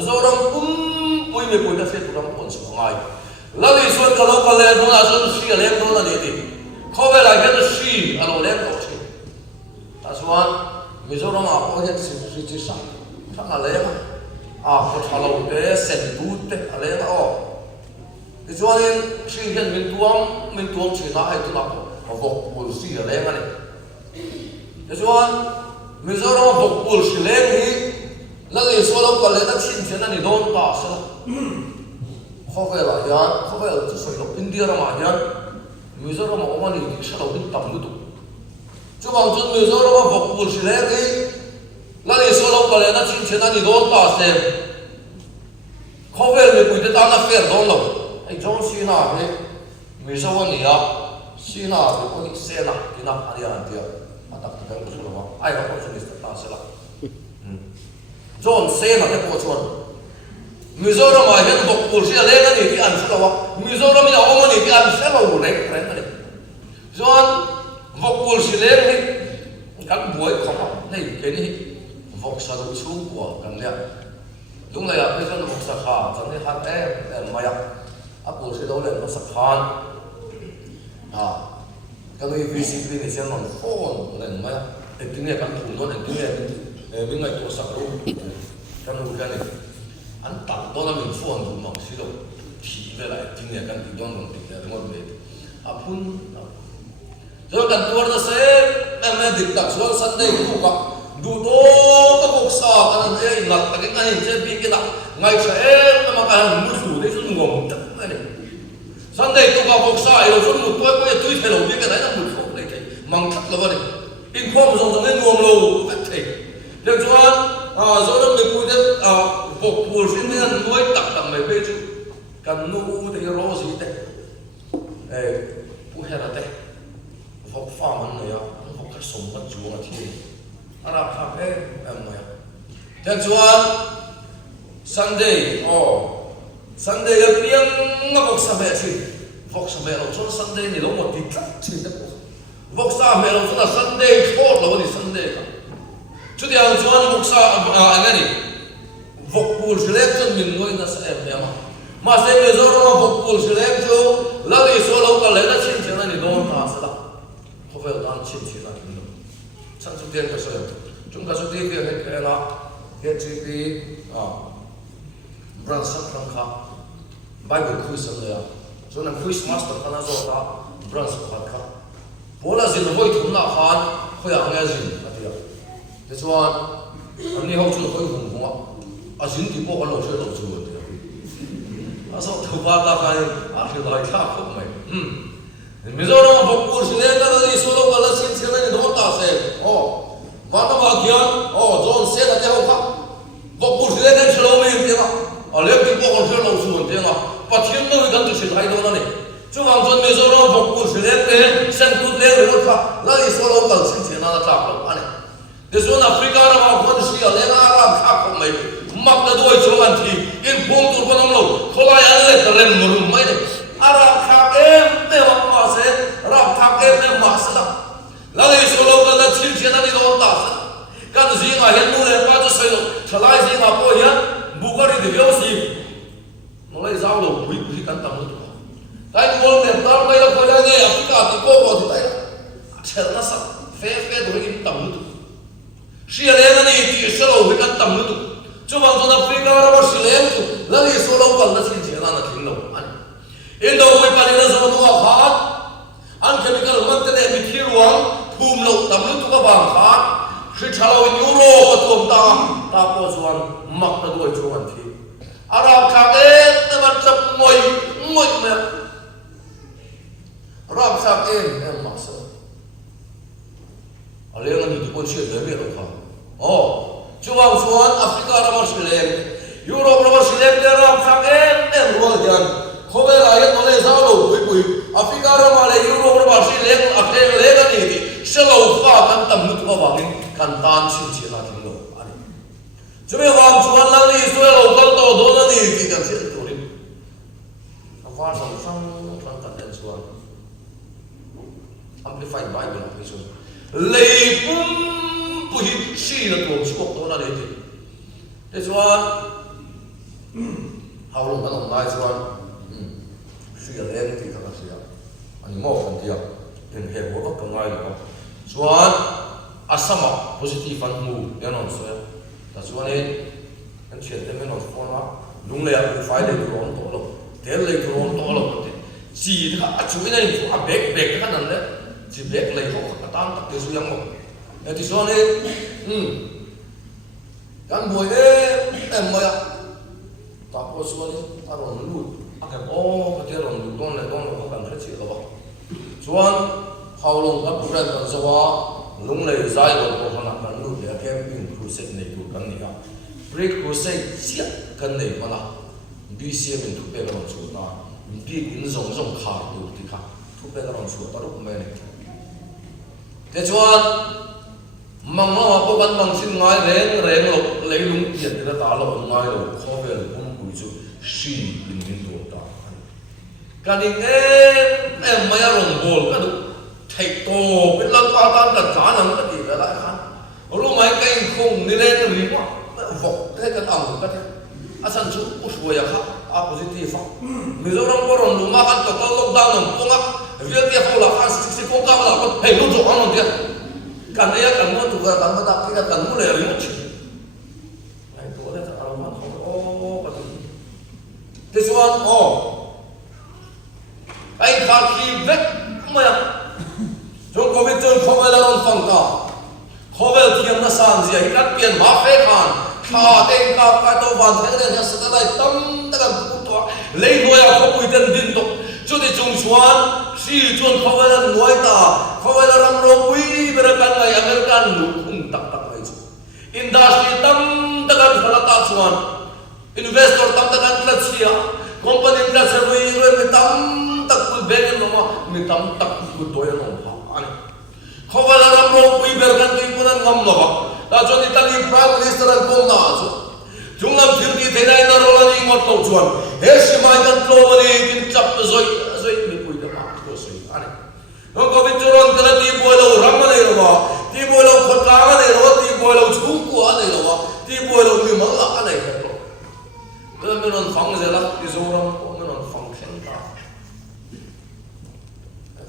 zoram pui me poi da se tu ram kon su ngai la li so ka lo ka le no na chon si le no na ni ti kho ve la ga si a lo le to chi ta chuan Mizoram a ko he si chi sa thằng là lấy có thằng lâu cái sen tút đấy lấy cái cho nên khi hiện mình tuông chỉ là hay tu nào vọc bùn xì lấy cái này cái cho mình giờ nó vọc bùn xì lấy thì là lấy số lâu còn lấy nó chín chuyện này đón ta sẽ không phải là hiện không phải là chỉ số lượng India mà hiện mình giờ nó mà ông anh đi sao đi tầm nữa chú bằng chân mình giờ nó vọc bùn xì lấy thì là lấy số lâu còn lấy nó chín chuyện này đón ta sẽ không phải là mình ta là phải đón đâu anh trong xí nào thì mình sao anh nhỉ xí nào thì có những xe nào thì nào anh ăn thì mà tập cái cái số đó ai có con số này ta sẽ là John xe nào cái con số Mizoram mà hiện vật của xe lên cái gì thì ăn sẽ là Mizoram mình ông anh thì ăn sẽ là ủ đấy cái này John vật của xe lên thì các buổi không này cái này vật sao được xuống của cái này đúng là bây giờ nó vật sao khá cho nên hắn em mày Apple sẽ đâu lên nó sắp khan cái này VCP này xem nó phone lên mà cái này cái thủ nó cái này bên ngoài tổ sắp luôn cái này anh tặng đó là mình phone thủ nó xí đâu thì về lại cái này cái thủ nó thì là đúng không phun rồi cái tour nó sẽ em định đặt xuống sân đây cũng có đủ đó các bậc sa cái này ngặt cái này chơi bị cái nào ngày sẽ mà cái mua thủ đấy rất ngồm Sunday tu ka boksa ilo sun mu toy ko tui thelo bi ka dai na mu khop nei thei mang thak lo ni in khom zong zong en nuam lo vet thei de chuan zo dam me pu de bok pul sin ne an noi tak tak mai be chu kan nu de ro si te pu hera te vok fa man ne ya vok ka som ka chu nga thi ara kha em ma ya de chuan Sunday là tiếng ngọc sa mẹ chi vok sa mẹ lo chon Sunday ni lo một tí trắc chi đấy vok sa mẹ lo chon là Sunday thốt lo ni Sunday cả chú đi ăn chuan vok sa anh ấy vok pul select chon mình ngồi na sa em mà xem bây giờ nó vok pul select cho là đi số lâu cả lấy nó chín chuyện này ni don ta sa da không phải là chín chuyện này ni chẳng chú tiền cái số chúng ta chú tiền việc hết là hết chi phí branch sang khá Bible quiz rồi à, cho nên quiz master khá là giỏi ta branch khá bố là gì nó vui thú nào khán khơi ăn nghe gì là thế thế cho anh đi học cho nó khơi hùng hùng à dính thì bố ăn lẩu chơi lẩu chua thế à sao thằng ba ta khai thì lại khác không mày bây giờ nó học course lên cái gì số đâu cả là xin này nó ta sẽ và nó bảo kia John sẽ là theo khác học course lên cái số mấy thế nào lấy cái bộ con chơi lâu xuân thế nào, và thiên nó gần từ sự thay đổi này, chú hoàng John bây giờ nó học cuộc sự lên cái sen tút lên rồi khác, là đi số lâu cần xin tiền nào khác đâu anh, để số Africa nó học quân sự lên Arab khác không mấy, mặc cái đôi chỗ anh thì in buông tụt vào lâu, không ai ăn lên cái rèn mượn mấy này, Arab khác em học mà sẽ, Arab khác em mà sẽ là đi số lâu cần là xin tiền nào đi đâu ta sẽ, cái gì mà hiện nay là bao nhiêu số, lại gì mà bao nhiêu Bukari de Yosi, nó lấy dao đầu quý cắn tầm nữa. Cái ngôn đẹp tao đây là coi ra nghe Africa thì cô vào thì đây, chờ nó sắp phê đối in tầm nữa. Xia lên này thì sẽ lâu với cắn tầm nữa. Chú bằng cho Africa nó có xia lên chứ, là đi số lâu còn là xin tiền là tiếng lâu anh. In đâu với bạn là sao nó học anh chemical mất cái này bị thiếu ruộng, phùm lâu tầm nữa tụi các bạn khác. Khi trả lời euro của tụi ta có chuan mặc nó đuổi chuan thì Arab khác ấy nó bắt chấp ngồi mẹ Arab khác ấy em mặc sợ ở đây anh đi con chuyện đấy biết không chú bảo chuan Africa nó bắt lên Europe nó bắt lên Arab khác ấy em luôn vậy không phải là hiện nó lấy sao đâu quý Africa nó mà lấy Europe nó bắt lên ở đây lấy cái gì thì sẽ lâu pha căn tầm nước có bằng căn tan xin là tiếng lâu anh chú biết hoàng chuan là đi xuôi lâu căn to đó là gì thì cần sẽ tổ đi pha sang căn đen chuan amplified Bible là cái lấy bùm bùi xì là tổ chức đó là đấy thế chuan hào long căn ông này chuan suy là lên thì thật là suy anh mò phần thiệt nên hệ bộ các ngay đó chuan asama positive fan mu yanon so ta chuan anh chuyện thế mình nói phone á lúc này anh phải lấy đồ ăn to lắm thế lấy đồ ăn to lắm thế chỉ thà chuối này à bẹt bẹt cái này đấy chỉ bẹt lấy họ cái tan tắc cái suy một thì sao này kan boy em mà ta có số này ta còn lùi cái cái rồi lùi don này họ cần cái gì đó chuan hậu long các phụ nhân còn sao lúc này giải rồi họ làm cần lùi để camping crusade này cũng cần nhiều break crusade siết cần này mà là BCM mình thuộc về cái số ta bị in rong khá được thì khá thuộc về cái số ta lúc này thế chuan mang nó vào ban bằng xin ngay rèn lộc lấy lúng tiền thì ta lo ngay rồi khó về cũng bùi chú xì in đồ ta cái này em mày rồng bồn cái được thầy tổ biết lắm bao tan cả giá lắm cái gì lại khăn lúc mấy cái không đi lên gì mà vọc thế cái ẩm cái thế asan chú usui ya khá positive mình đâu đang có rồng lúa mà ăn tao lockdown làm công á việc kia không là ăn xịt công cao là có hay lúc chỗ ăn luôn chứ cần đây cần mua thuộc về cần mua đặc cái cần mua lẻ một chút này tôi đây là ăn không cái gì this one anh khá khi vết mà trong covid trong không phải là ông phong cả không phải thiên là sản gì cái đất biển má phê khan khá tên cả cái tàu vàng thế này sẽ lại tâm tất cả cũng to lấy nuôi không bị tiền din tục cho thì chúng xuân si chuan không phải là nuôi ta không phải là làm rau quý bây giờ cái này American lục không tắc tắc này industry tâm tất cả là ta xuân investor tâm tất cả là chia company là sẽ rồi mình tâm tắc cứ bên nó mà mình tâm tắc cứ đôi nó anh không phải là làm rau quý bây giờ cái này cũng là ngầm nó là cho nên ta đi prime minister là công nào chúng làm phim thì thế này nó là đi một câu chuyện hết sĩ mai cần trâu mà đi tìm chấp rồi đi bùi được mà tôi suy anh nó có biết cho rằng cái là đi bùi lâu rắm này rồi mà đi bùi lâu khất cá này rồi đi bùi lâu chúng của này rồi mà đi bùi lâu người mắng lạ này rồi mình còn phăng gì là đi rồi mình còn phăng khen ta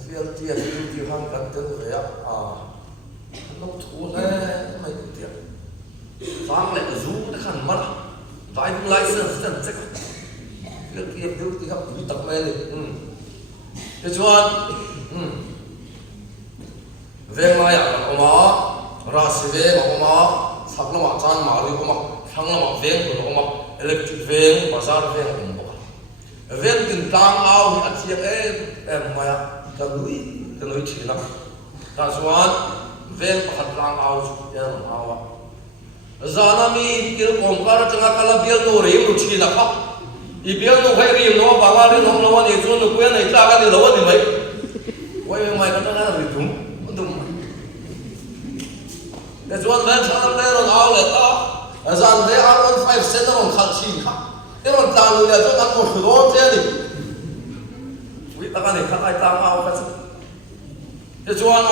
phía tiền thì hàng cắt tên vậy nó thua này mày tiền phang lại rú nó khăn mất driving license chân chắc cái kia thiếu thì gặp bị tập mê này thế chuan về mai à có mà ra xe về mà có mà sắp nó mà chan mà đi có mà thằng nó mà về của nó mà electric về mà ra về cũng có về tình tang ao thì ăn chiếc em mai à cái núi chỉ lắm ta chuan về bắt tang ao chứ em ao zana mi kil komkar changa kala bial no rim lu china kha I bial no khai rim no banga ri nom lo ni chun no kuen nei ta ka ni lo ni mai wai mai ka ta na ri thum le chuan le thang le ron aw le ta zan de ar on 5 cent ron khal chi kha te ron ta lu le chuan an ko ro te ni wi ta ka ni kha ai ta aw ka te chuan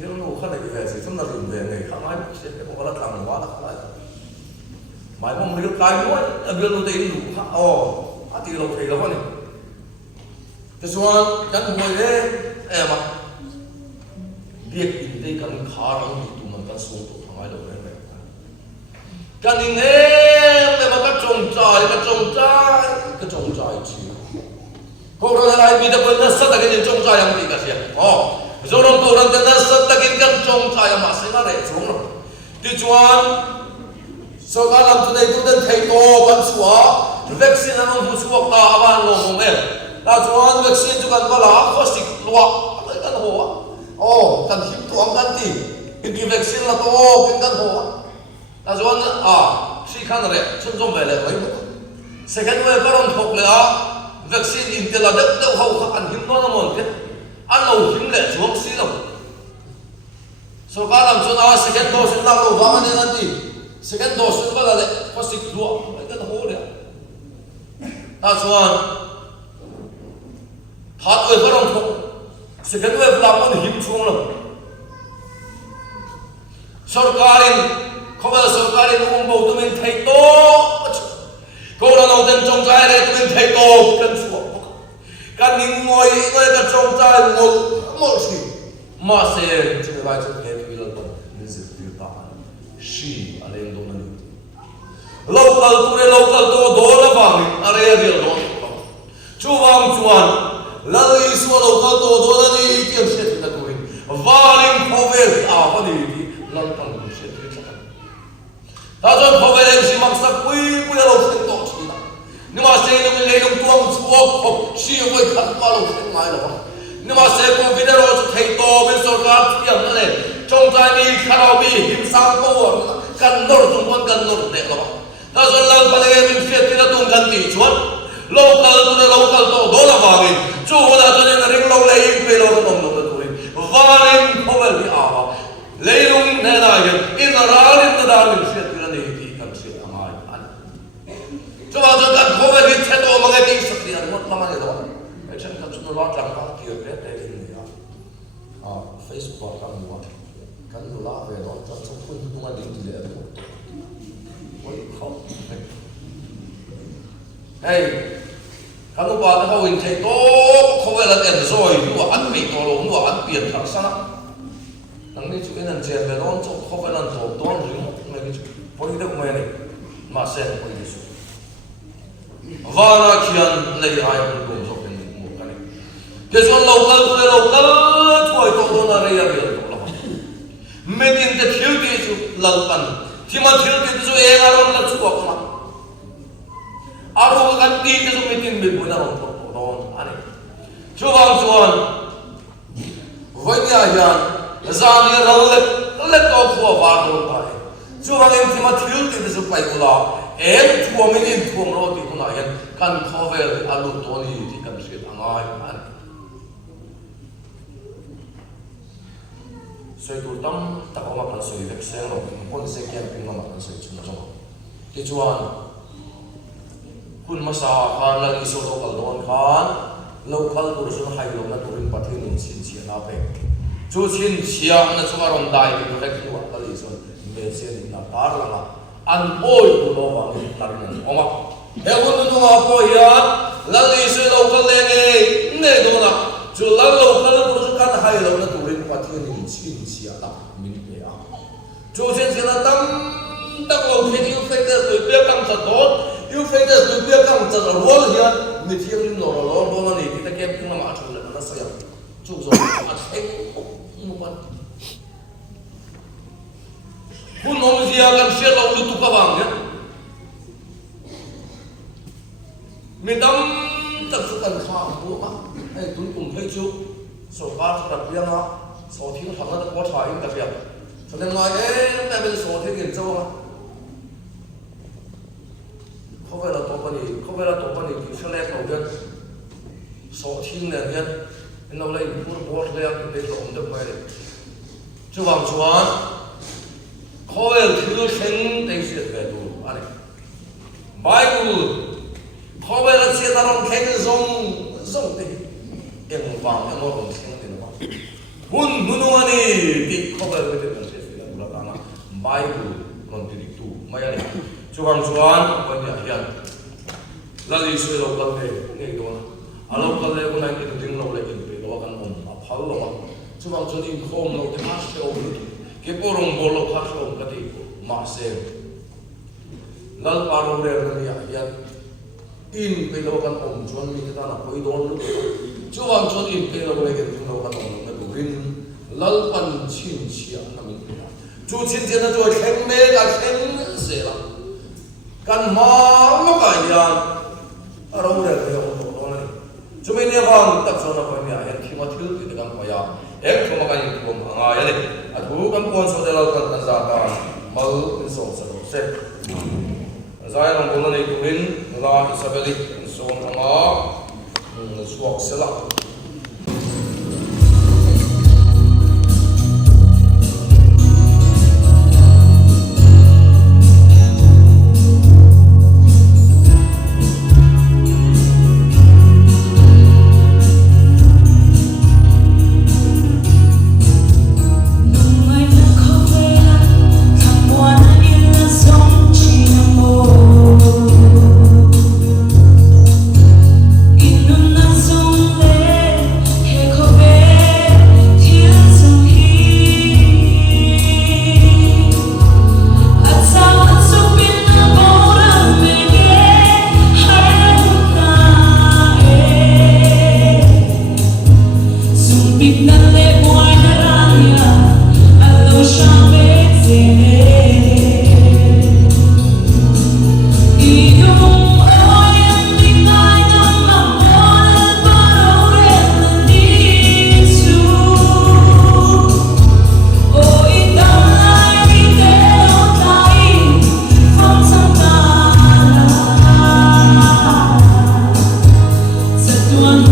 cái nó khá là cái về sự chúng ta dùng về này khá nói sẽ cái con nó làm quá là khá là mãi mong mình cái nữa bây giờ tôi đủ khá thì lâu thì lâu này cái số chắc ngồi đấy em mà việc in đây cần khá lắm thì tụi mình cần xuống tụi thằng ai đâu đấy này cần in em mà cái trồng trái chứ cô rồi lại bị đập nó sát cái gì trồng trái không thì cái gì rồi nó cô rằng nó sát cái cái trồng trái mà sẽ nó để xuống rồi thì chuan sau đó làm tụi này tụi đến thầy to bắn xóa vaccine nó không xóa ta ban lo không em ta chuan vaccine cho cần có là có xịt loa cái hồ cần hiếm tuồng cần gì cái vaccine là to cái cần hồ ta chuan si khăn rồi chân trong về lại mấy second wave có đồng thuộc là vaccine in tiền là đất đâu hậu ăn hiếm nó một cái ăn lâu hiếm lệ xuống xí đâu sau đó làm cho second dose chúng ta lâu vắng nên là gì second dose chúng ta là lệ có xịt ruộng cái hồ đấy ta chuan thắt wave có đồng thuộc second wave làm ăn hiếm xuống rồi सरकारीन खबर सरकारीन उम्बो तुमिन थैतो कोरा नो den trong trái này tumin thैतो kan suak kan ning ngoi ka trong trái mol si ma se chi lai chu he tu lo ni zit ti ta shi alen do na local to do la wang area real do chu wang chuan lali so local to do la ni tiam set na tu valim khovel a pani ti lang tang set ri cha ta jon khovel si mak sak pui lo set to chi na ni ma se no le long tuang chuak khop si oi khat ma lo set ngai lo ni ma se ko video so thei to ben so ka tiam na le trong tai mi kharau mi him sang ko kan nor tung kon kan nor te lo ta jon lang pa le min set ti na tung kan ti chuan local to do la wa mi chu la to ne ring lo le pe lo ko dom lo valim khovel bi awa leilung ne na yen in ralin na dalin set na ne ti kan se amai an chuwa jo kan khovel bi che to mangai ti sakri an mot lama ne do ai chen ka chu lo tlang ka ti pe te in ya Facebook kan wa kan lu la ve do cha chu kun tu ma ding ti le do oi khop hey kamu ba ta win thai to khovel la en zoi nu an mi to lo nu an pian thak sana nang ni chu en chen be don chu khovel an to don ri mo me ni chu poi de mo ni ma sen poi ni su vana khian nei ai an ko zo pen mo ka ni ke son local thoi to do na re ya be to lo me tin de thil ti chu lal pan thima thil ti chu e ga ron la chu ko ma aru kan ti te so mitin me buina ron to don ani chuwang chuan voinya yan zani rale to kho wa do ta chuwang em thima thil ti te so pai ula em thuam min thuam ro ti kuna yan kan khovel alu to ni ti kan se angai ani soi tu tam ta ko ma kan soi vek se lo kon se kian ping ma kan soi chuna zo ti chuan kun masa khan lagi so local don khan local person hai lo na turin pathin in sin sia na pe chu chin sia na chunga ron dai ki rek tu wa kali so me se ni na par la an oi tu lo wa ni tar ni oma he un nu ma po ya lali se local le ne do na chu local person khan hai lo na turin pathin in sin sia na min pe a chu chin sia na tam tak lo ke ni fe te tu pe kam cha dot you face the super come to the wall here the team no lo ni kita ke ping ma chu le na sa ya chu so a thek mu ban kun no zia kan se lo lu tu ka wang ya mi dam tak su kan kha bu ma ai tun kum phai chu so ka ta pia ma so thing thang na ko tha in ka pia cho nên nói ta bên số thế kiện châu mà không phải là tổ bani thì sẽ lấy đầu tiên số thiên này nhé nó lấy một bộ lấy để làm được mai chú vàng chuan không phải thứ sinh để sẽ về đủ anh Bible không phải là sẽ ta làm cái giống thì em vàng em nói không sinh thì nó hun nunuani thì không phải là cái gì sẽ là nó là Bible còn thì tu mai anh chuang chuan kon ya hian lali sui lo kal he nge do alo kal le kun ai ke ting lo le in pe lo kan on a phal lo chuang chuan in khom lo te ma se o ni ke porong bol lo kha so ka ti ma se lal pa ro le ni ya hian in pe lo kan om chuan mi ta na poi don lu chuang chuan in pe lo le ke ting lo kan on na du rin lal pan chin chia na mi chu chin chen na jo khem me ka khem se la kan ma lo ka yan aro le le o to to ni chu me ne bang tak so na ko ni a hen khima thil ti kan pa ya em thuma ka ni ko ma nga ya le a thu kan kon so de lo kan ta za ta mal in so sa ro se zai rong bon nei tu rin la isabeli so ma suak sela Inun na song le Tuhan